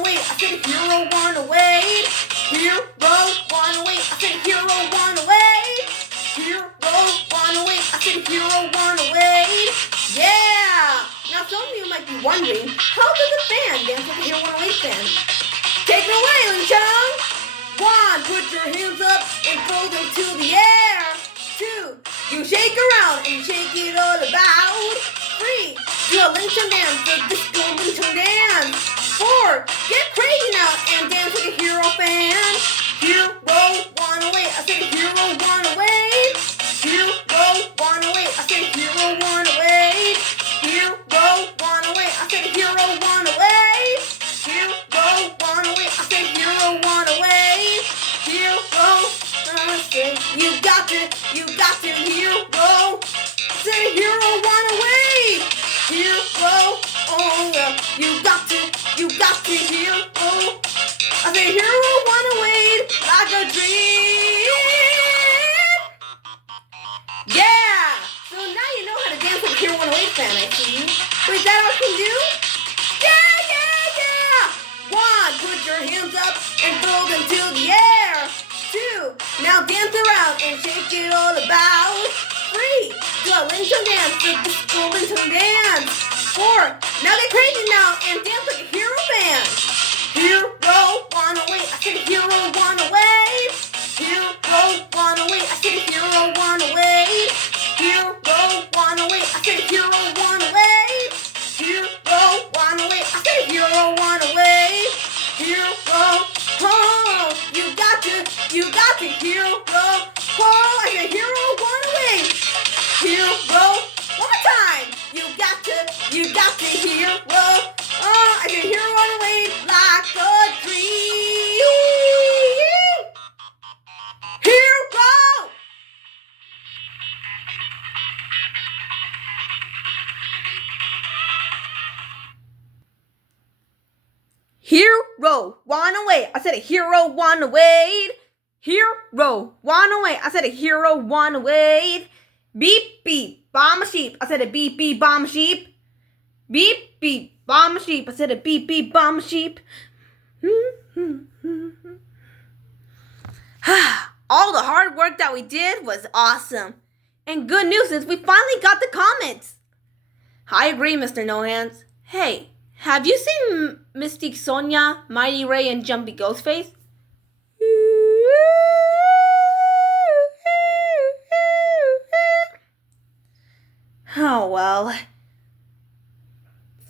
wanna wait. I said hero wanna wait. Hero wanna wait. I said hero wanna wait. Hero wanna wait. I said hero wanna wait. Yeah! Now some of you might be wondering, how does a fan dance with a hero wanna wait fan? Take it away, Lin Chang! 1, put your hands up and throw them to the air. 2, you shake around and shake it all about. 3, do a Lin Chang dance, the disco Lin Chang dance. 4, get crazy now and dance like a hero fan. Hero wanna wait, I said hero wanna wait. Hero wanna wait, I said hero wanna wait. Hero wanna wait, I said hero wanna wait. Hero wanna wait, I said hero wanna wait. Hero, I said you got to hero. I said hero wanna wait. Hero, oh yeah, you got to hero. I said hero wanna wait like a dream. Yeah! So now you know how to dance like a hero wanna wait fan, I see. Wait, that all you can do? Yeah! 1, put your hands up and throw them to the air. 2, now dance around and shake it all about. 3, do a Lin Chang dance, the disco Lin Chang dance. 4, now get crazy now and dance like a hero fan. Hero wanna wait, I said hero wanna wait. Hero wanna wait, I said hero wanna wait. Hero wanna wait, I said hero wanna wait. Hero wanna wait, I said hero wanna wait. Hero, oh, you got to hero, oh, I said hero wanna wait. Hero, one more time, you got to hero, oh, I said hero wanna wait like a dream. Hero! Hero wanna wait. I said a hero wanna wait. Hero wanna wait. I said a hero wanna wait. Beep beep bomb sheep. I said a beep beep bomb sheep. Beep beep bomb sheep. I said a beep beep bomb sheep. All the hard work that we did was awesome. And good news is we finally got the comments. I agree, Mr. No Hands. Hey, have you seen Mystique Sonia, Mighty Ray, and Jumpy Ghostface? Oh well.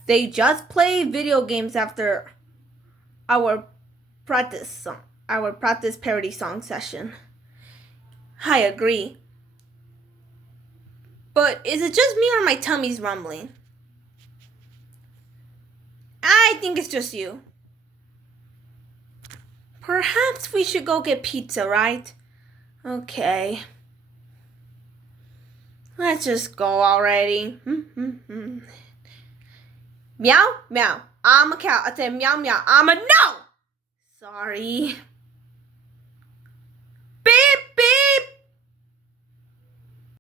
They just play video games after our practice parody song session. I agree. But is it just me or my tummy's rumbling? I think it's just you. Perhaps we should go get pizza, right? Okay. Let's just go already. Meow, meow. I'm a cow. I said meow, meow. I'm a no! Sorry.